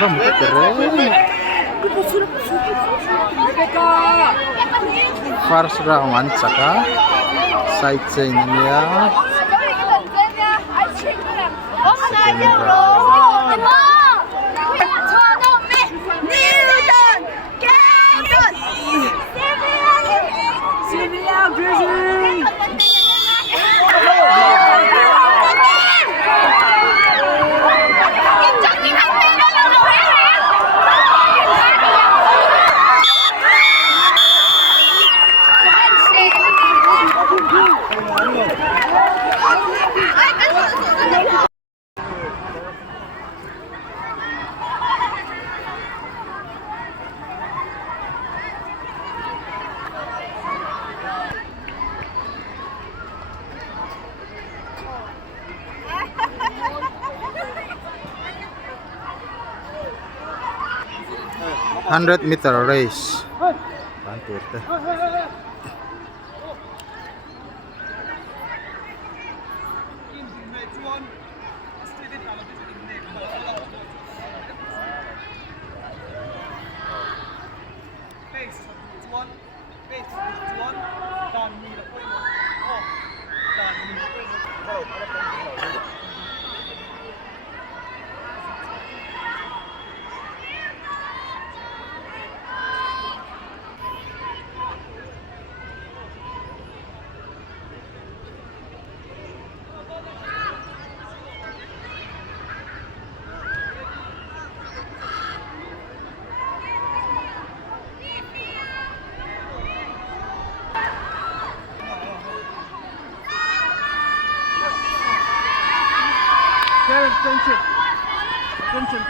Vamos keren. First round saka side chain niya. Second round. $100-meter race. Teacherte.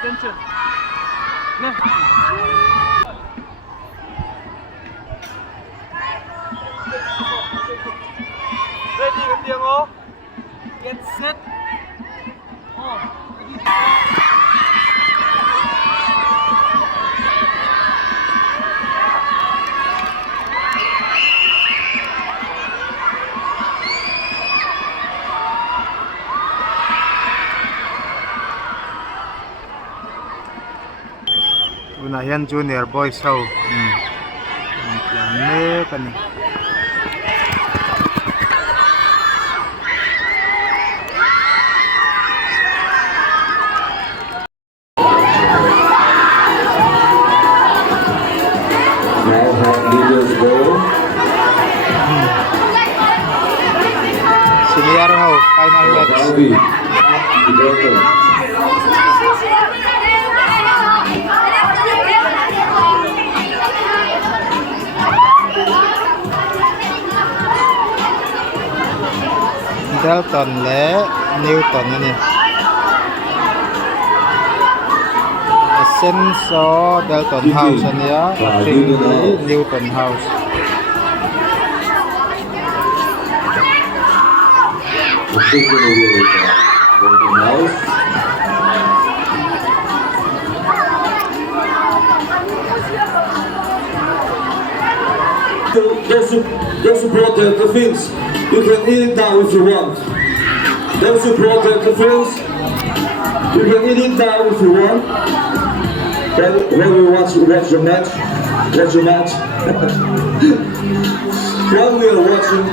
Tension. Nah. Ready with tianga. Get set. Hian junior boys how plan kan senior how final match. Delton le Newton na niya. Senso Delton House niya. Pathian Newton House. Those who protect the fins, you can eat it now if you want. Those who protect the fins, you can eat it now if you want. When we watch your match, while we are watching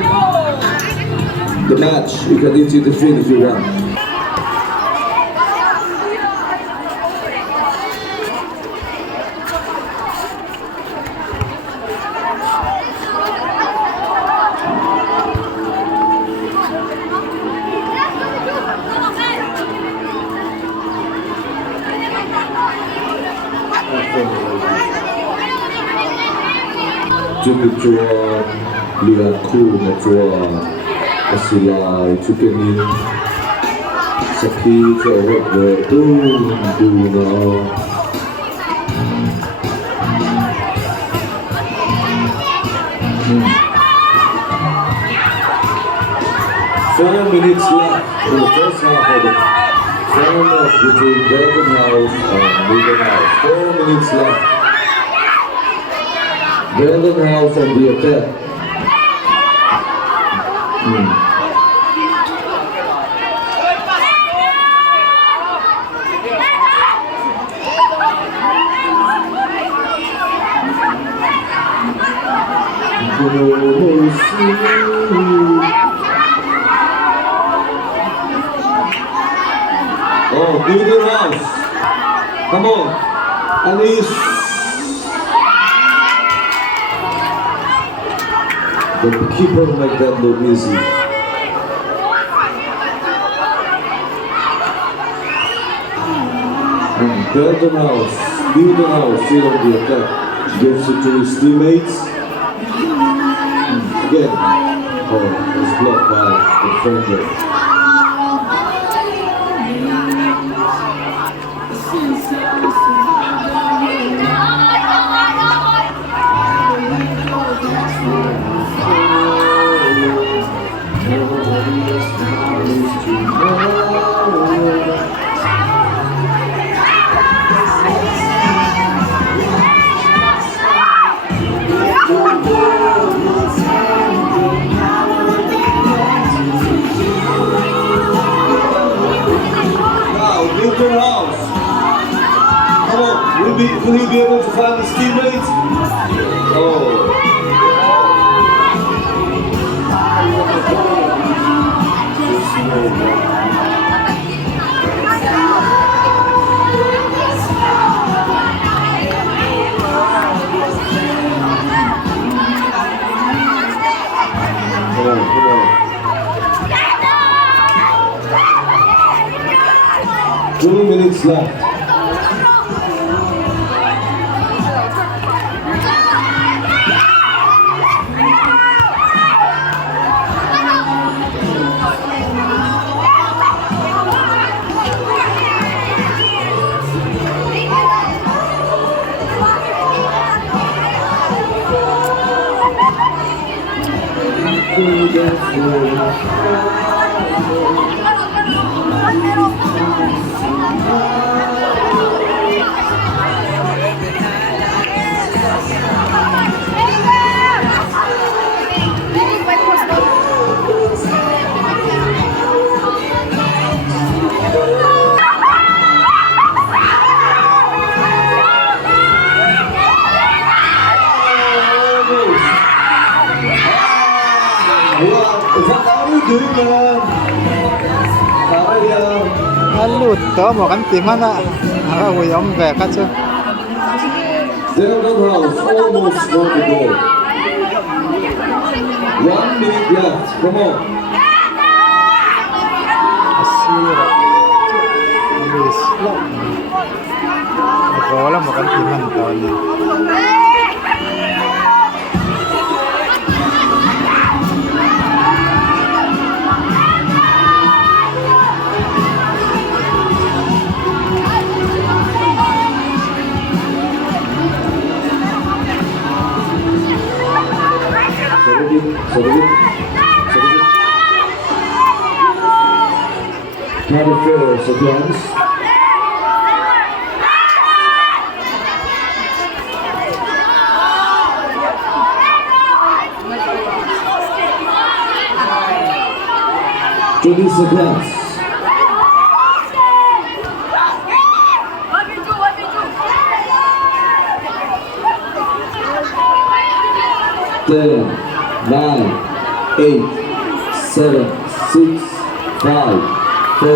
the match, you can eat the fin if you want. chhawpchhuah, liau, sela, chukenin, sakhi, chauh, nawn. 4 minutes left in the first half of the final match between Golden House and Golden House. 4 minutes left. Golden House on the attack. Oh, do the house. Come on. And he's the keeper make that look easy. And Belgian house, leave the house, still on the attack. Gives it to his teammates. Again. Oh, it's blocked by the defender. Will he be able to find his teammates? Oh. Come on. 2 minutes left. Luto mo kan theihna uyom ve ka chu. Belgian house almost won the goal. 1 minute left. Come on. Asira. Isla. Wala mo kan theihna taon ni. First against to this against 10, 9, 8, 7, 6, 5, 4,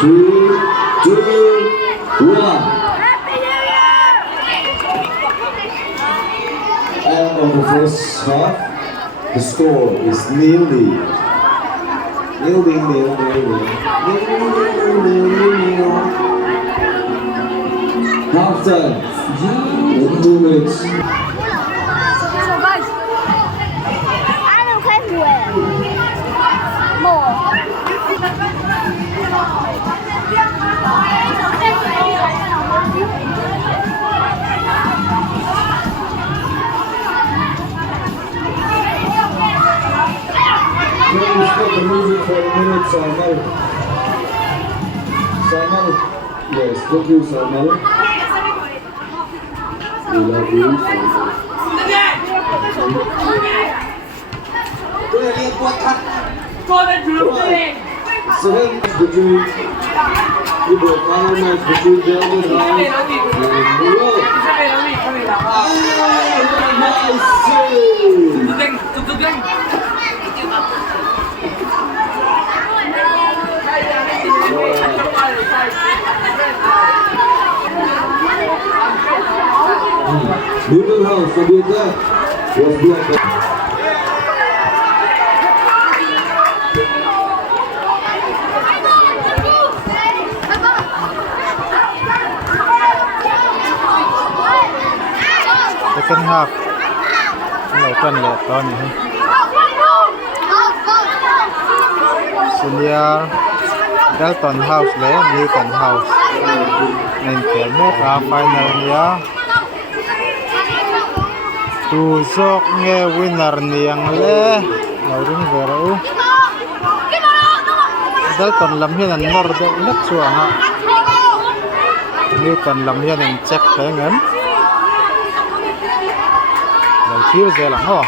3, 2, 1. And on the first half, the score is nil-nil. Nil-nil. Half time. 2 minutes. So guys, I don't care who more. Can you stop the music for a minute, Salman? Salman? Yes, thank you, Salman. We love you. Second between the final match between Belgium and Niloin. Little house on the attack was blocked. Second half เรากันเลยตอนนี้ Senior Dalton House และ Newton House ในเกมแรกfinal นี้tu zawk nge winner niang le lo ring veru Dalton lam hian an nor deuh nak chuanga Newton lam hian an check thengan lo thir zelang ho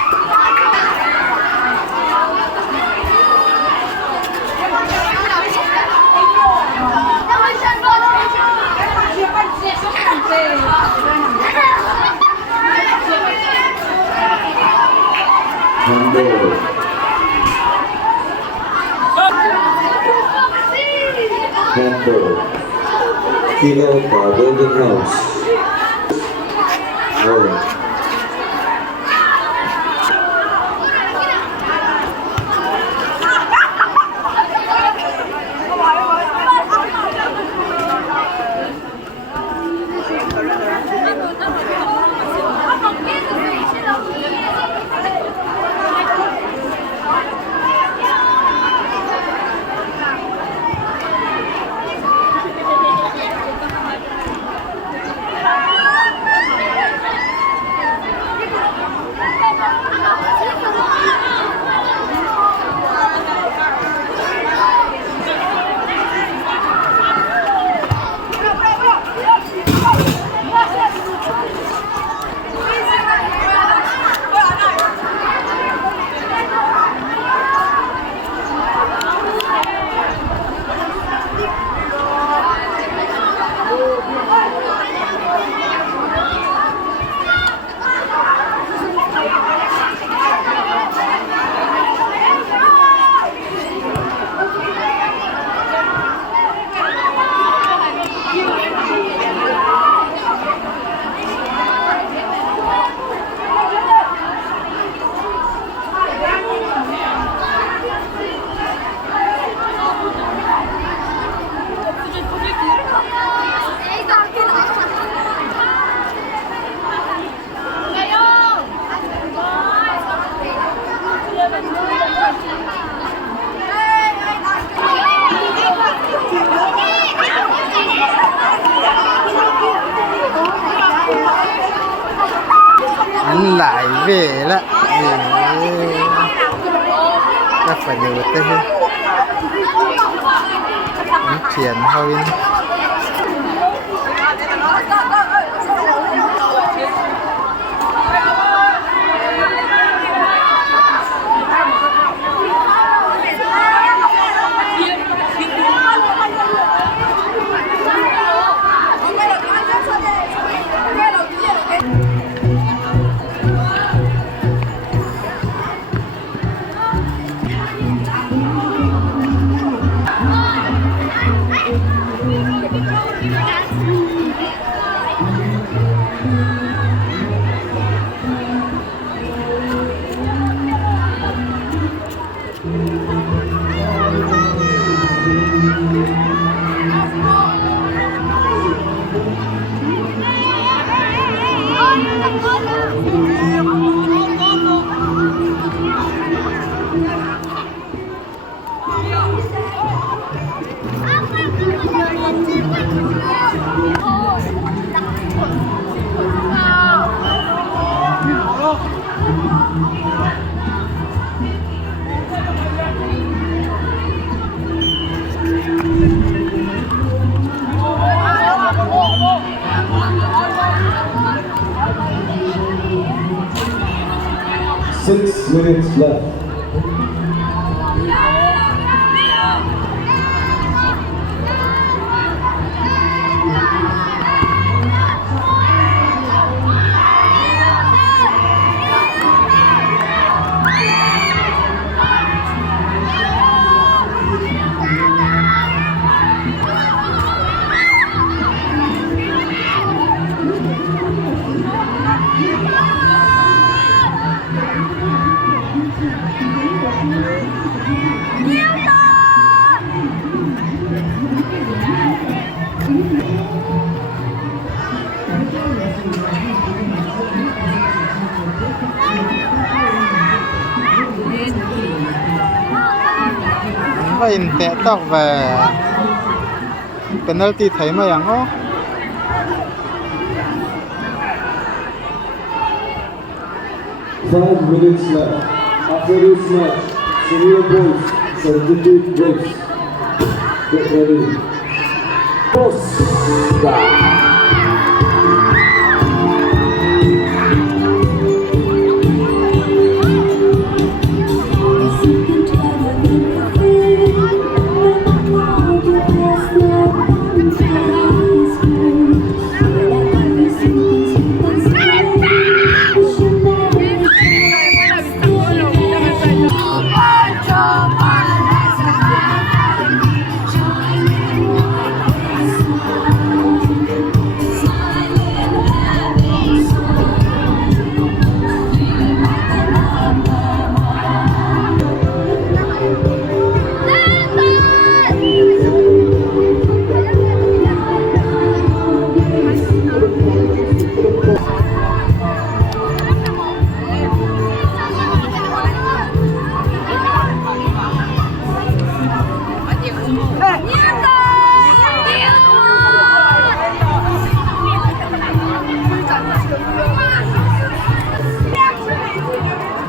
Handball. Kilo for Golden House. Anh lại về đó các phải nhiều tới hơn anh chuyển thôi 6 minutes left. Và in tệ tóc về penalty thấy mà yang ó. 5 minutes left. After this match, senior boys, scientific breaks. Get ready. Post.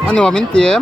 Ano mình tiêm?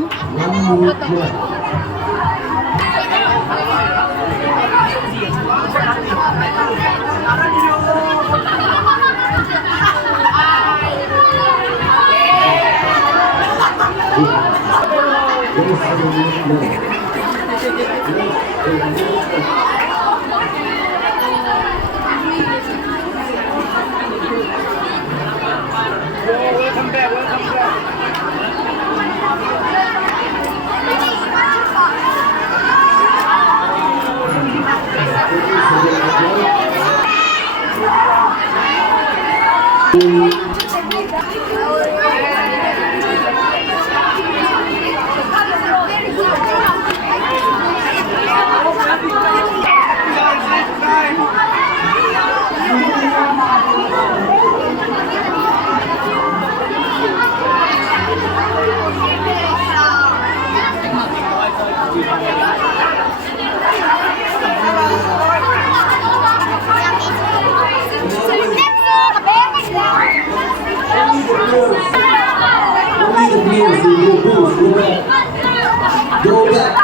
Go back.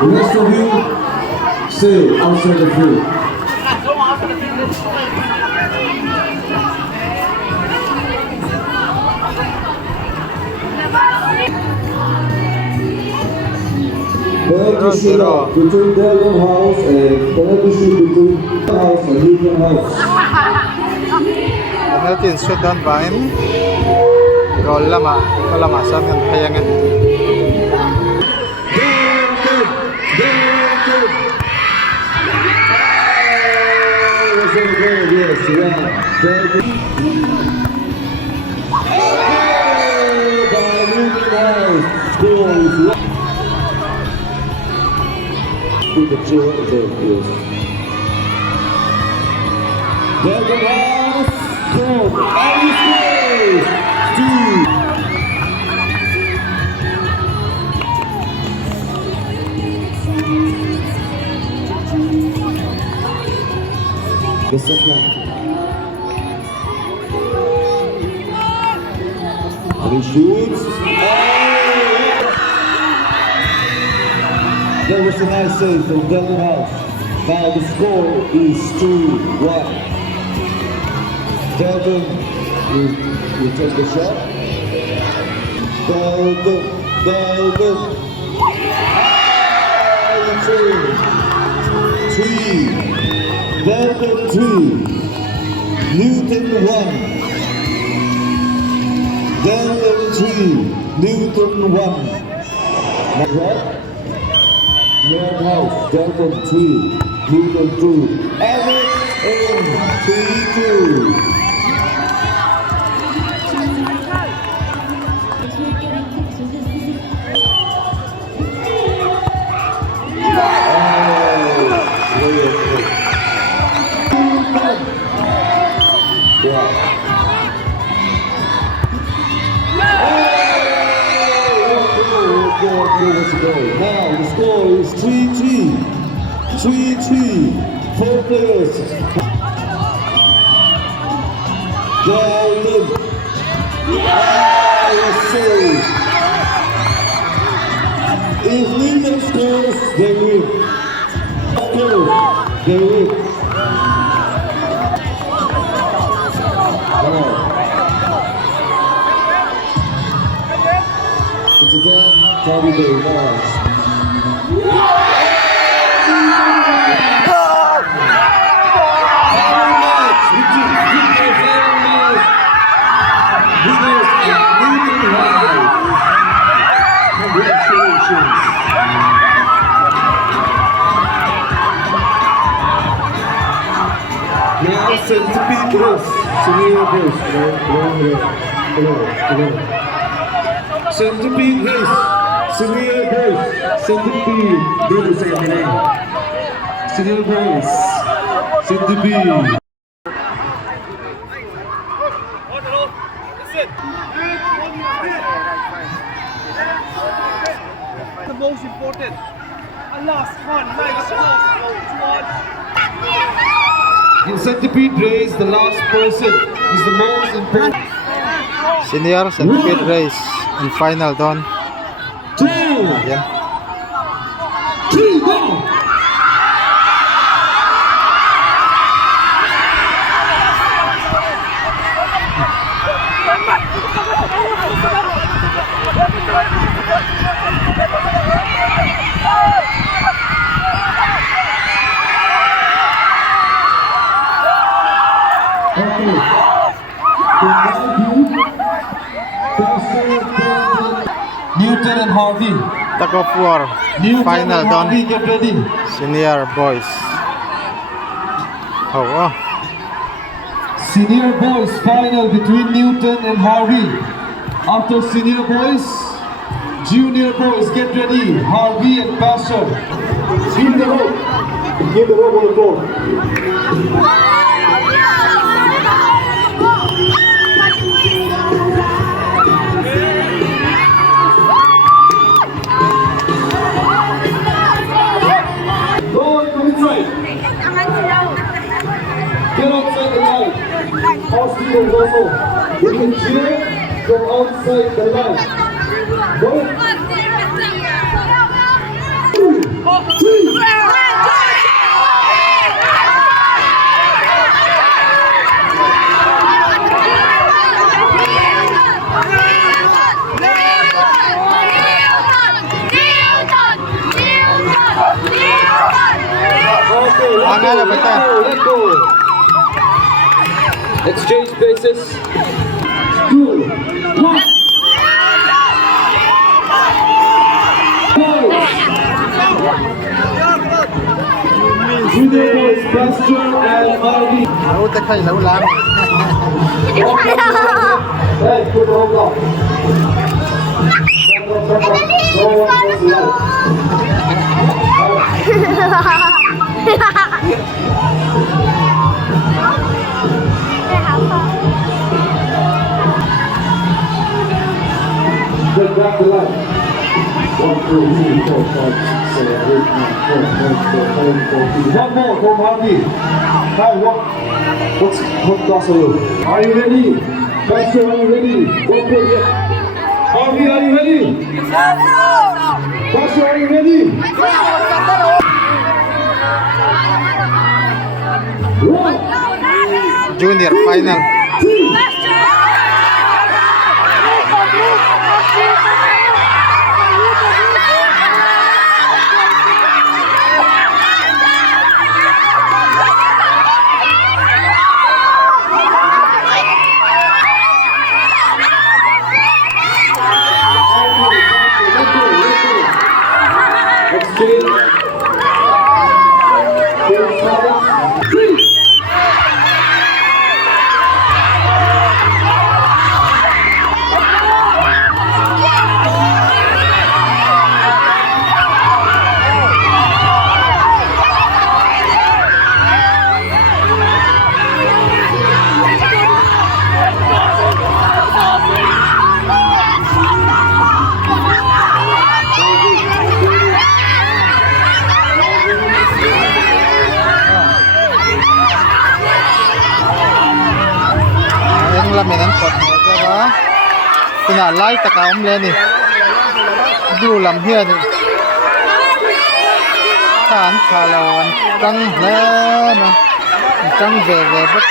The rest of you stay outside the field. Penalty shootout between Delton House and penalty shoot between House and Newton House. Penalty shoot down vain. Goal lama, kalama sa ng tayangan. Very good, yes, yeah. Very good. By Newton House, score is with the Teacherte, yes. Delton House, score, and he scores! 2. The second. And he shoots. That was a nice save from Delton House. Now the score is 2-1. Delton will take the shot. Delton. Three. Delton 2, Newton 1. Delton 3, Newton 1. Right? Newton House, Delton 3, Newton 2. And it's in 3-2. more players to go. Now the score is 3-3. 3-3. 4 players. Zelin. Let's see. If neither scores, they win. Scores, they win. It's again, Tommy Day, last. Congratulations. Now centipede race. Senior race. Hello. Centipede race. Senior race. Centipede. Do the same name. Senior race. Centipede. The most important. A last one. Nice one. In centipede race, the last person is the most important. Senior centipede race and final down. 2, Yan. 3, go! Newton and Harvey. Tug of war. Newton Final and down. Harvey, get ready. Senior boys. Oh. Senior boys final between Newton and Harvey. After senior boys, junior boys get ready. Harvey and Pastor. Give the rope. Give the rope on the floor. Get outside the line. All students also. You can cheer from outside the line. Go. 2, 3. Okay, let's go. Exchange bases. 2, 1. Junior boys, Pastor and Harvey. Lẩu tách hay lẩu lam. Hey, put the rope up. No one was allowed. Get back the line. 1, 2, 3, 4, 5, 6, 7, 8, 9, 10, 11, 12, 13, 14. One more from Harvey. Hi, what class are you? Are you ready? Pastor, are you ready? Don't put it. Harvey, are you ready? Pastor, are you ready? One, Junior final. 2. mình ăn cột này cho quá cái nào like tất cả ông lên đi du làm hiền đi chhan khá là trăng lên trăng về bất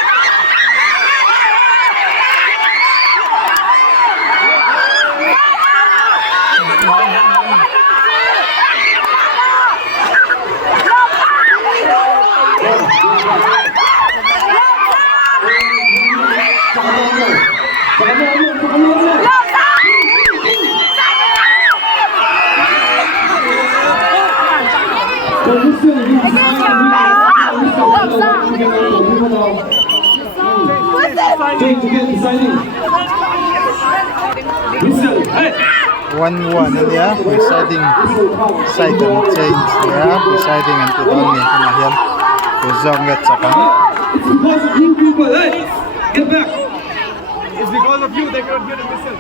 one yeah presiding side and change yeah presiding and tudon ni kana hian to zawk nget saka It's because of you people. Hey, get back. It's because of you they cannot hear the whistle.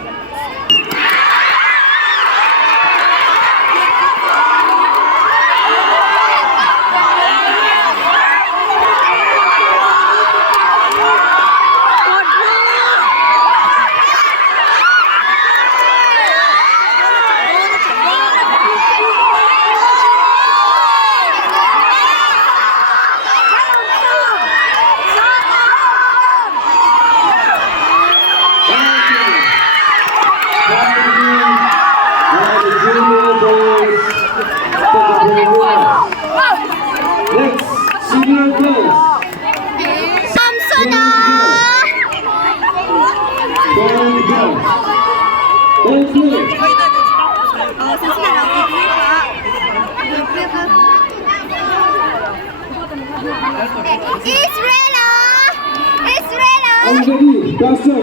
Are you ready? Pastor.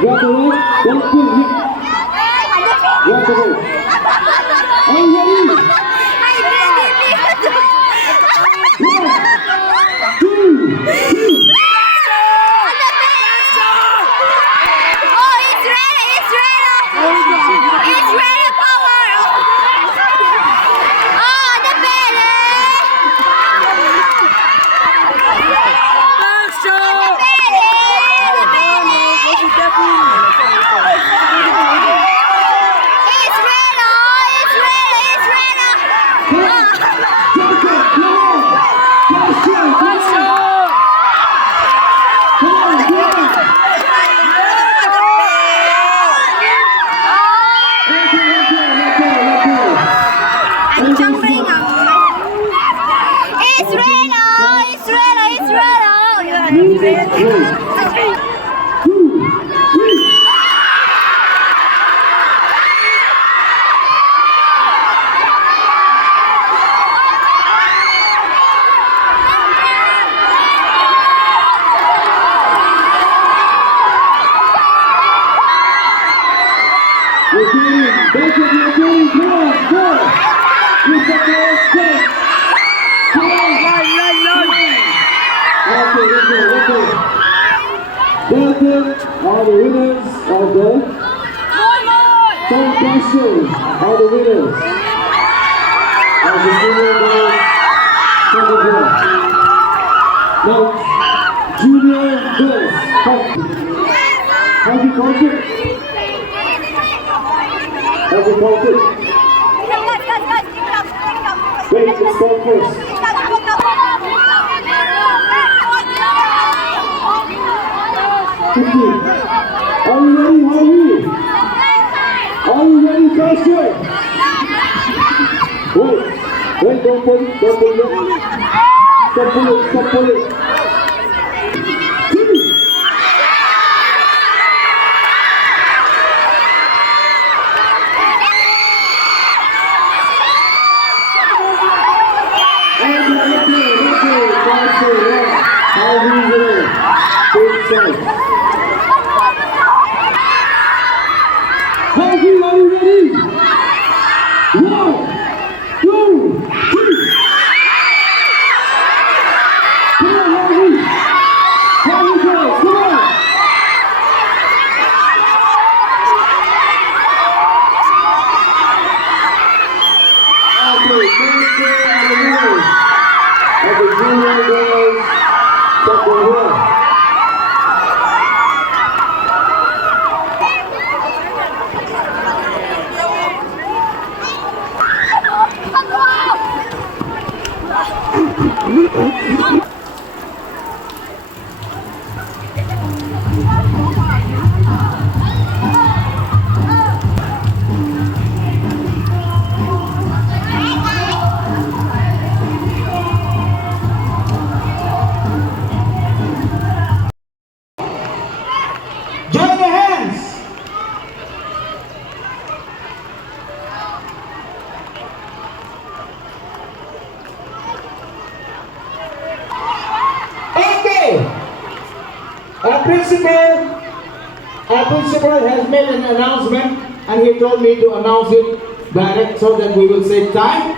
Grab the rope. Don't pull him. Grab the rope. Are you ready? 1, 2, 3. Are the winners of the competition are the winners of the senior girls competition. Now, junior girls have you counted? Have you counted? Wait, let's count first. Are you ready, Harvey? Are you ready, Pastor? Wait, don't pull it, don't pull it. Stop pulling, stop pulling. 2. Okay, Pastor, Harvey's ready. Good side. Harvey, are you ready? 1, 2, 3. Come on, Harvey. Harvey girls, come on. Okay, first game on the winners of the junior girls chhawpchhuah. Our principal has made an announcement and he told me to announce it direct so that we will save time.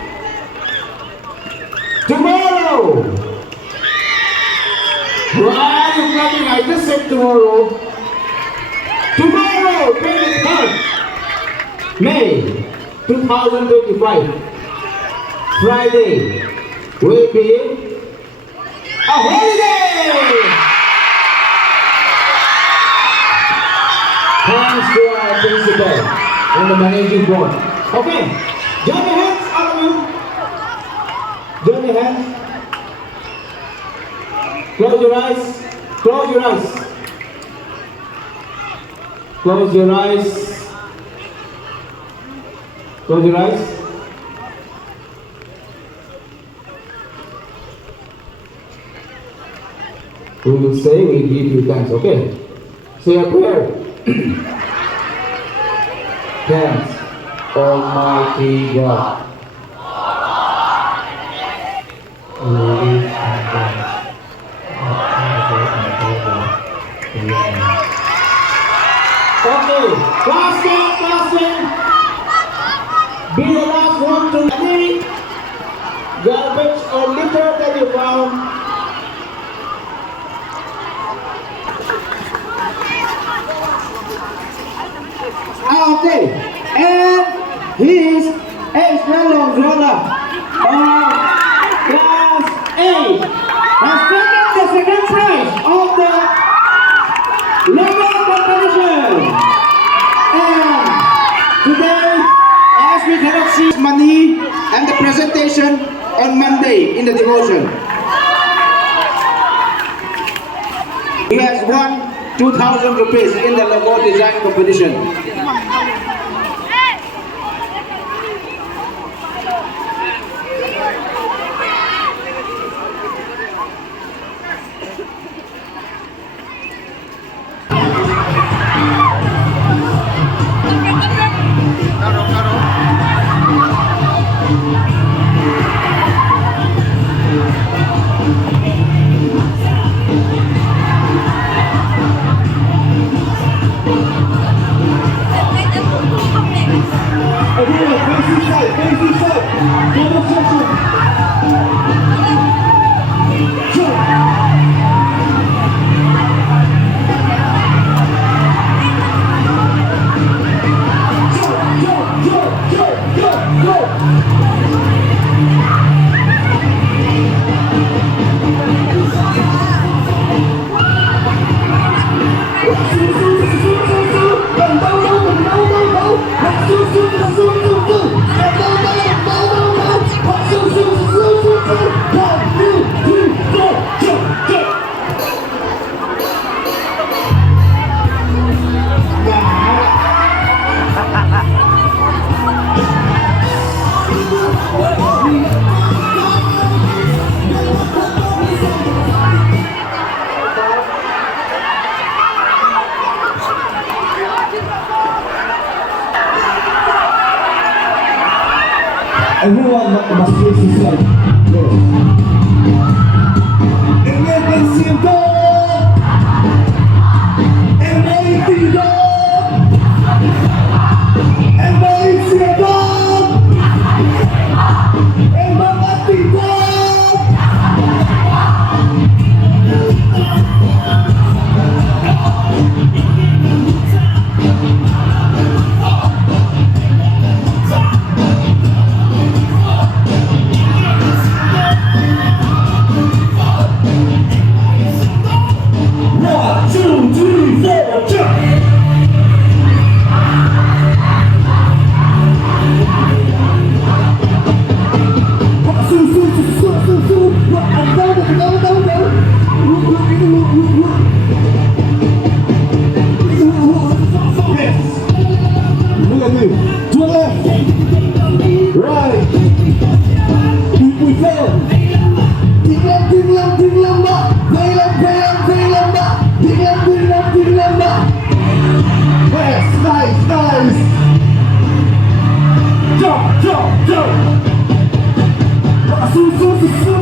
Tomorrow! Why are you clapping? I just said tomorrow. Tomorrow, 23rd May 2025, Friday, will be a holiday! Thanks to our principal and the managing board. Okay, join your hands, all of you. Join your hands. Close your eyes. Close your eyes. Close your eyes. Close your eyes. We will say, we give you thanks, okay? Say a prayer. Thanks, Almighty God. Okay, last thing. Be the last one to any garbage or litter that you found. Okay, and his ex-fellow brother class A has taken the second prize of the level competition. And today, as we cannot see money and the presentation on Monday in the devotion, he has won 2,000 rupees in the logo design competition. Everyone must face himself. Emergency door! Emergency door! Emergency door! Emergency door!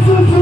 Jump!